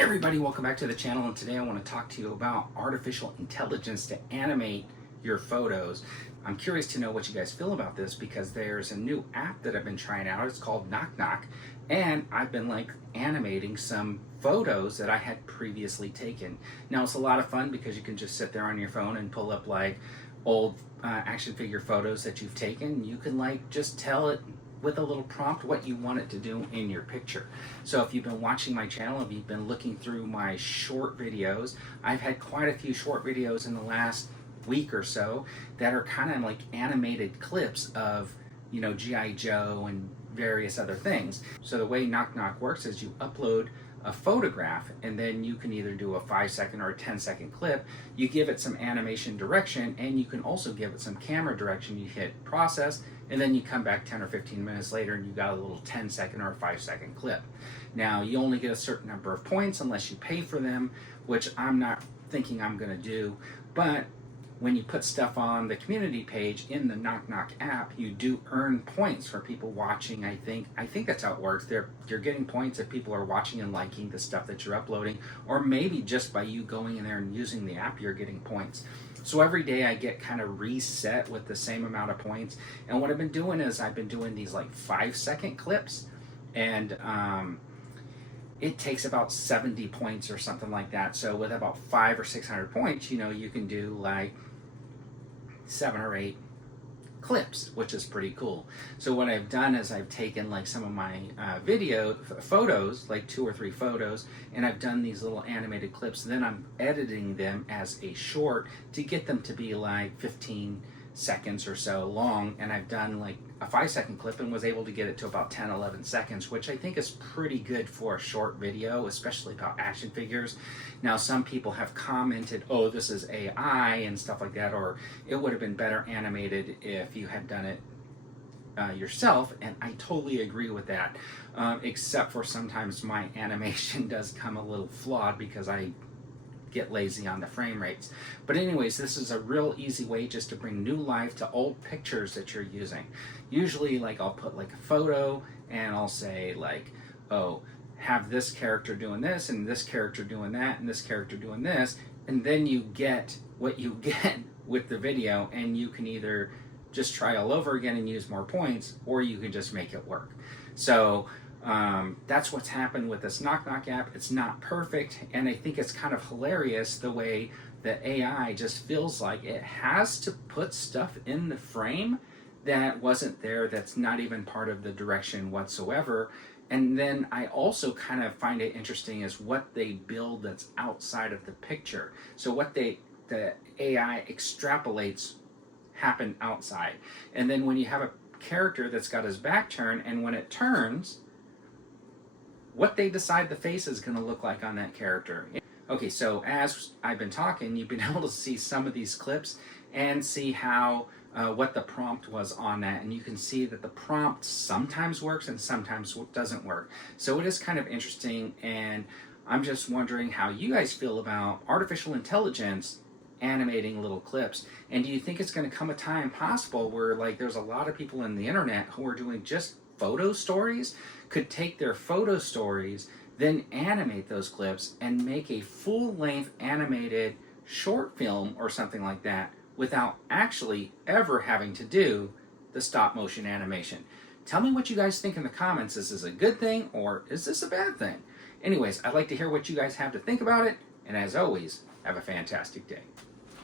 Hey everybody, welcome back to the channel, and today I want to talk to you about artificial intelligence to animate your photos. I'm curious to know what you guys feel about this because there's a new app that I've been trying out. It's called Nauk Nauk, and I've been animating some photos that I had previously taken. Now it's a lot of fun because you can just sit there on your phone and pull up old action figure photos that you've taken. You can just tell it with a little prompt what you want it to do in your picture. So if you've been watching my channel, if you've been looking through my short videos, I've had quite a few short videos in the last week or so that are kind of like animated clips of, G.I. Joe and various other things. So the way Nauk Nauk works is you upload a photograph, and then you can either do a 5-second or a 10-second clip. You give it some animation direction, and you can also give it some camera direction. You hit process, and then you come back 10 or 15 minutes later and you got a little 10-second or a 5-second clip. Now you only get a certain number of points unless you pay for them, which I'm not thinking I'm going to do. But when you put stuff on the community page in the Nauk Nauk app, you do earn points for people watching. I think that's how it works. You're getting points if people are watching and liking the stuff that you're uploading, or maybe just by you going in there and using the app, you're getting points. So every day I get kind of reset with the same amount of points. And what I've been doing is I've been doing these 5-second clips, and it takes about 70 points or something like that. So with about 500 or 600 points, you can do 7 or 8 clips, which is pretty cool. So what I've done is I've taken some of my video photos, 2 or 3 photos, and I've done these little animated clips. Then I'm editing them as a short to get them to be 15 seconds or so long, and I've done a 5-second clip and was able to get it to about 10-11 seconds, which I think is pretty good for a short video, especially about action figures. Now some people have commented, oh, this is AI and stuff like that, or it would have been better animated if you had done it yourself, and I totally agree with that, except for sometimes my animation does come a little flawed because I get lazy on the frame rates. But anyways, this is a real easy way just to bring new life to old pictures that you're using. Usually I'll put a photo and I'll say oh, have this character doing this and this character doing that and this character doing this, and then you get what you get with the video, and you can either just try all over again and use more points, or you can just make it work. So that's what's happened with this Nauk Nauk app. It's not perfect, and I think it's kind of hilarious the way that AI just feels like it has to put stuff in the frame that wasn't there, that's not even part of the direction whatsoever. And then I also kind of find it interesting is what they build that's outside of the picture. So what the AI extrapolates happen outside. And then when you have a character that's got his back turned, and when it turns, what they decide the face is going to look like on that character. Okay, so as I've been talking, you've been able to see some of these clips and see how what the prompt was on that, and you can see that the prompt sometimes works and sometimes doesn't work. So it is kind of interesting, and I'm just wondering how you guys feel about artificial intelligence animating little clips. And do you think it's going to come a time possible where there's a lot of people in the internet who are doing just photo stories, could take their photo stories, then animate those clips and make a full-length animated short film or something like that without actually ever having to do the stop-motion animation? Tell me what you guys think in the comments. Is this a good thing or is this a bad thing? Anyways, I'd like to hear what you guys have to think about it, and as always, have a fantastic day.